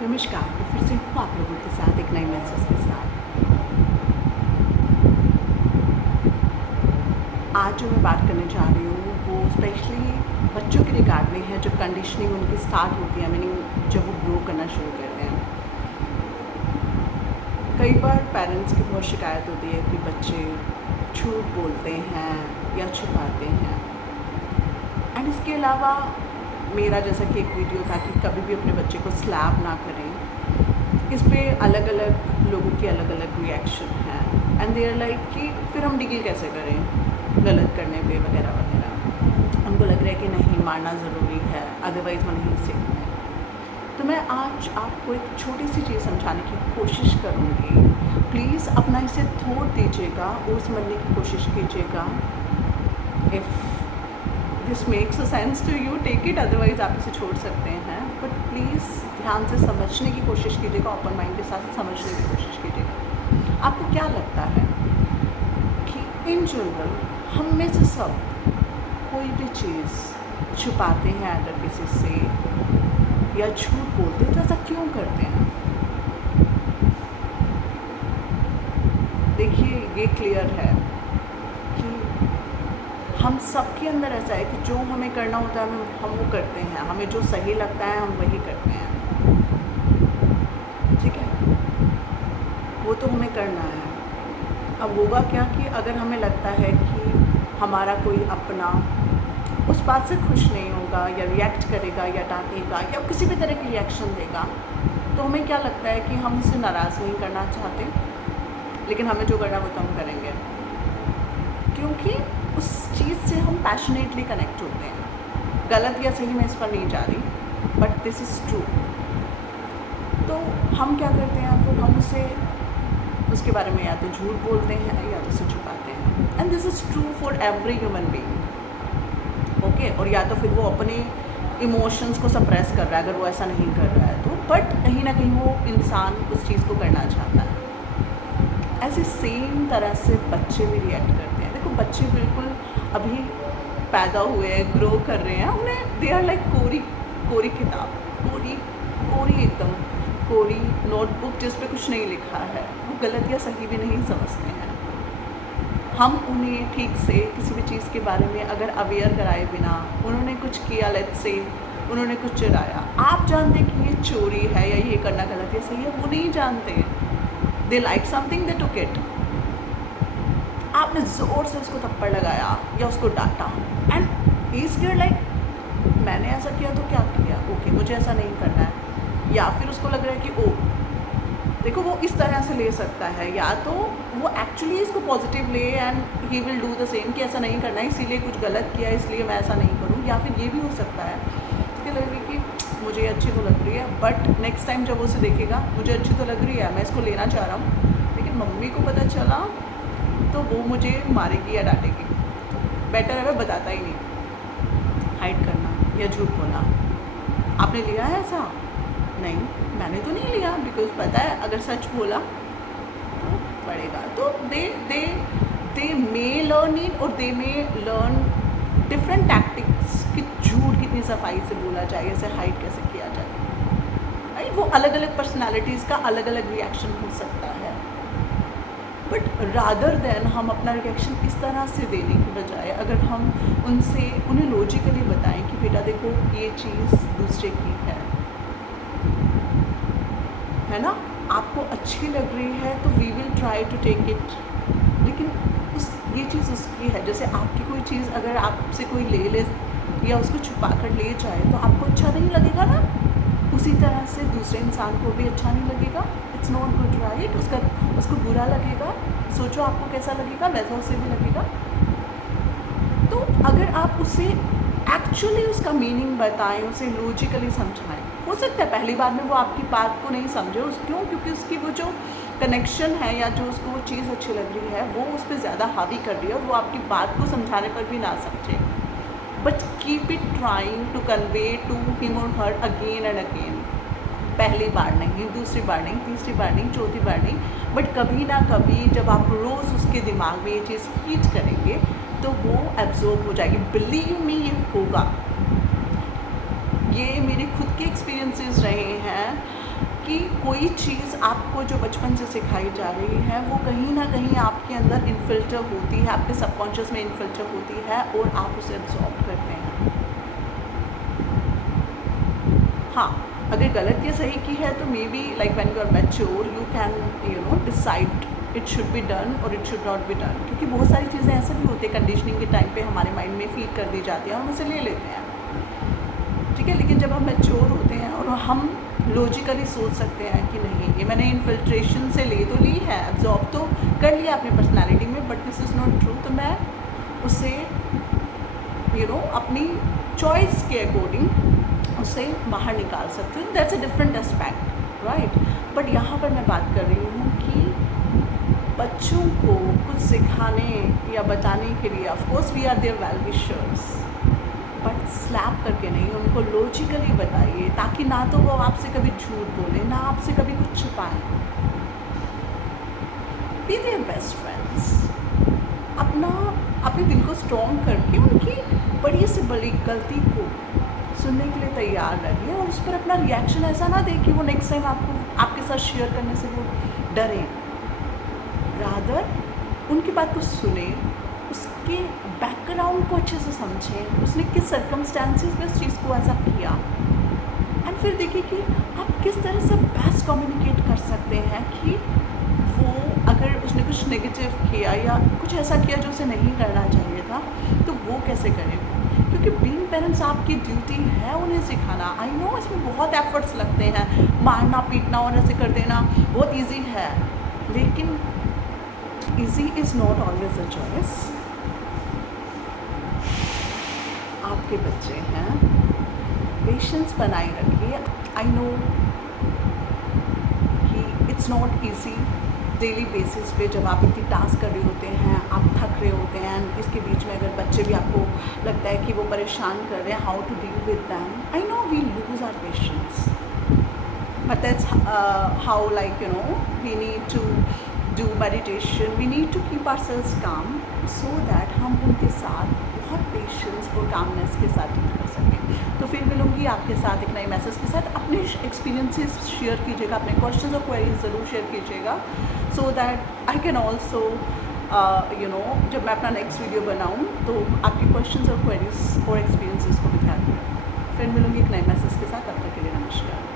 नमस्कार, मैं फिर से हूँ आप लोगों के साथ एक नए मैसेज के साथ। आज जो मैं बात करने जा रही हूँ वो स्पेशली बच्चों के रिगार्डिंग है, जब कंडीशनिंग उनकी स्टार्ट होती है, मीनिंग जब वो ग्रो करना शुरू करते हैं। कई बार पेरेंट्स की बहुत शिकायत होती है कि बच्चे झूठ बोलते हैं या छुपाते हैं। एंड इसके अलावा मेरा जैसा कि एक वीडियो था कि कभी भी अपने बच्चे को स्लैप ना करें, इस पे अलग अलग लोगों की अलग अलग रिएक्शन है। एंड दे आर लाइक कि फिर हम डील कैसे करें गलत करने पे वगैरह वगैरह। उनको लग रहा है कि नहीं, मारना ज़रूरी है, अदरवाइज़ वो नहीं सीखते। तो मैं आज आपको एक छोटी सी चीज़ समझाने की कोशिश करूँगी। प्लीज़ अपना इसे थोड़ा दीजिएगा और समझने की कोशिश कीजिएगा। If this makes a sense to you, take it, otherwise आप इसे छोड़ सकते हैं। बट प्लीज़ ध्यान से समझने की कोशिश कीजिएगा, ओपन माइंड के साथ समझने की कोशिश कीजिएगा। आपको क्या लगता है कि इन जनरल हम में से सब कोई भी चीज़ छुपाते हैं अगर किसी से या झूठ बोलते हैं, तो ऐसा क्यों करते हैं? देखिए, ये क्लियर है कि हम सबके अंदर ऐसा है कि जो हमें करना होता है हम वो करते हैं। हमें जो सही लगता है हम वही करते हैं, ठीक है? वो तो हमें करना है। अब होगा क्या कि अगर हमें लगता है कि हमारा कोई अपना उस बात से खुश नहीं होगा या रिएक्ट करेगा या डांटेगा या किसी भी तरह की रिएक्शन देगा, तो हमें क्या लगता है कि हम उसे नाराज़ नहीं करना चाहते, लेकिन हमें जो करना वो तो हम करेंगे, क्योंकि उस चीज़ से हम पैशनेटली कनेक्ट होते हैं। गलत या सही मैं इस पर नहीं जा रही, बट दिस इज़ ट्रू। तो हम क्या करते हैं, फिर हम उसके बारे में या तो झूठ बोलते हैं या तो उसे छुपाते हैं। And this is true for every human being, okay. और या तो फिर वो अपने इमोशंस को सप्रेस कर रहा है अगर वो ऐसा नहीं कर रहा है तो, बट कहीं ना कहीं वो इंसान उस चीज़ को करना चाहता है। ऐसे सेम तरह से बच्चे भी रिएक्ट करते हैं। देखो, बच्चे बिल्कुल अभी पैदा हुए हैं, ग्रो कर रहे हैं, उन्हें दे आर लाइक कोरी कोरी किताब, कोरी कोरी एकदम कोरी नोटबुक जिस पे कुछ नहीं लिखा है। वो गलत या सही भी नहीं समझते हैं। हम उन्हें ठीक से किसी भी चीज़ के बारे में अगर अवेयर कराए बिना उन्होंने कुछ किया, लेट्स से उन्होंने कुछ चुराया, आप जानते कि ये चोरी है या ये करना गलत या सही है, वो नहीं जानते। They like something, they took it. आपने ज़ोर से उसको थप्पड़ लगाया या उसको डांटा एंड ही इज लाइक मैंने ऐसा किया तो क्या किया, ओके मुझे ऐसा नहीं करना है। या फिर उसको लग रहा है कि ओ देखो, वो इस तरह से ले सकता है, या तो वो एक्चुअली इसको पॉजिटिव ले and he will do the same कि ऐसा नहीं करना है, इसीलिए कुछ गलत किया इसलिए मैं ऐसा नहीं करूँ। या फिर ये भी हो सकता है कि लगे कि मुझे अच्छी तो लग रही है, बट नेक्स्ट टाइम जब वो उसे देखेगा मुझे अच्छी तो लग रही है, मैं इसको लेना चाह रहा हूँ, लेकिन मम्मी को पता चला तो वो मुझे मारेगी या डांटेगी। बेटर है मैं बताता ही नहीं, हाइड करना या झूठ बोलना। आपने लिया है ऐसा? नहीं, मैंने तो नहीं लिया, बिकॉज पता है अगर सच बोला तो पड़ेगा। तो दे मे लर्न इट और दे मे लर्न डिफरेंट टैक्टिक्स कि झूठ कितनी सफाई से बोला जाए, इसे हाइड कैसे किया जाए, राइट? वो अलग अलग पर्सनालिटीज़ का अलग अलग रिएक्शन हो सकता है, बट रादर देन हम अपना रिएक्शन इस तरह से देने की बजाय अगर हम उन्हें लॉजिकली बताएं कि बेटा देखो ये चीज़ दूसरे की है ना, आपको अच्छी लग रही है तो we will try to take it, लेकिन ये चीज़ उसकी है। जैसे आपकी कोई चीज़ अगर आपसे कोई ले या उसको छुपा कर ले जाए तो आपको अच्छा नहीं लगेगा ना, उसी तरह से दूसरे इंसान को भी अच्छा नहीं लगेगा। It's not good, right? उसको बुरा लगेगा, सोचो आपको कैसा लगेगा, वैसा उसे भी लगेगा। तो अगर आप उसे एक्चुअली उसका मीनिंग बताएं, उसे लॉजिकली समझाएं, हो सकता है पहली बार में वो आपकी बात को नहीं समझे, क्यों? क्योंकि उसकी वो जो कनेक्शन है या जो उसको वो चीज़ अच्छी लग रही है वो उस पर ज़्यादा हावी कर रही है और वो आपकी बात को समझाने पर भी ना समझे। But keep it trying to convey to him और हर अगेन एंड अगेन। पहली बार नहीं, दूसरी बार नहीं, तीसरी बार नहीं, चौथी बार नहीं, बट कभी ना कभी जब आप रोज़ उसके दिमाग में ये चीज़ फीड करेंगे तो वो एब्जॉर्ब हो जाएगी। बिलीव मी, ये होगा। ये मेरे खुद के एक्सपीरियंसेस रहे हैं क्योंकि कोई चीज़ आपको जो बचपन से सिखाई जा रही है वो कहीं ना कहीं आपके अंदर इनफिल्टर होती है, आपके सबकॉन्शियस में इनफिल्टर होती है और आप उसे एब्जॉर्ब करते हैं। हाँ, अगर गलत या सही की है तो maybe like when you are mature you can decide it should be done और it should not be done, क्योंकि बहुत सारी चीज़ें ऐसे भी होती है कंडीशनिंग के टाइम पे हमारे माइंड में फीड कर दी जाती है, हम उसे ले लेते हैं, ठीक है। लेकिन जब हम मैच्योर होते हैं और हम लॉजिकली सोच सकते हैं कि नहीं, ये मैंने इन्फिल्ट्रेशन से ले तो ली है, एब्जॉर्ब तो कर लिया अपनी पर्सनैलिटी में, but this is not true, तो मैं उसे अपनी चॉइस के अकॉर्डिंग उसे बाहर निकाल सकती हूँ। That's a different aspect, right. But यहाँ पर मैं बात कर रही हूँ कि बच्चों को कुछ सिखाने या बताने के लिए of course we are there well wishers, but slap करके नहीं, उनको लॉजिकली बताइए, ताकि ना तो वो आपसे कभी झूठ बोले, ना आपसे कभी कुछ छुपाएं। Be their best friends. अपने दिल को स्ट्रॉन्ग करके उनकी बड़ी से बड़ी गलती को सुनने के लिए तैयार रहिए और उस पर अपना रिएक्शन ऐसा ना दें कि वो नेक्स्ट टाइम आपके साथ शेयर करने से वो डरें। रादर उनकी बात को सुने, उसके बैकग्राउंड को अच्छे से समझें, उसने किस सर्कमस्टांसेस में उस चीज़ को ऐसा किया, एंड फिर देखिए कि आप किस तरह से बेस्ट कम्युनिकेट कर सकते हैं कि वो अगर उसने कुछ नेगेटिव किया या कुछ ऐसा किया जो उसे नहीं करना चाहिए था तो वो कैसे करे, क्योंकि बीइंग पेरेंट्स आपकी ड्यूटी है उन्हें सिखाना। आई नो इसमें बहुत एफर्ट्स लगते हैं, मारना पीटना और ऐसे कर देना बहुत ईजी है, लेकिन easy is not always a choice. आपके बच्चे हैं, पेशेंस बनाए रखिए। आई नो कि it's not easy daily basis पे, जब आप इतनी टास्क कर रहे होते हैं, आप थक रहे होते हैं, इसके बीच में अगर बच्चे भी आपको लगता है कि वो परेशान कर रहे हैं, how to deal with them. I know we lose our patience, but that's how we need to do meditation, we need to keep ourselves calm so that हम उनके साथ बहुत पेशेंस और कामनेस के साथ डील कर सकें। तो फिर मिलूँगी आपके साथ एक नए मैसेज के साथ। अपने एक्सपीरियंसेस शेयर कीजिएगा, अपने क्वेश्चंस और क्वेरीज ज़रूर शेयर कीजिएगा, so that I can also जब मैं अपना नेक्स्ट वीडियो बनाऊँ तो आपके क्वेश्चंस और क्वेरीज और एक्सपीरियंसेस को भी ध्यान रखूँ। फिर मिलूँगी एक नए मैसेज के साथ, तब तक के लिए नमस्कार।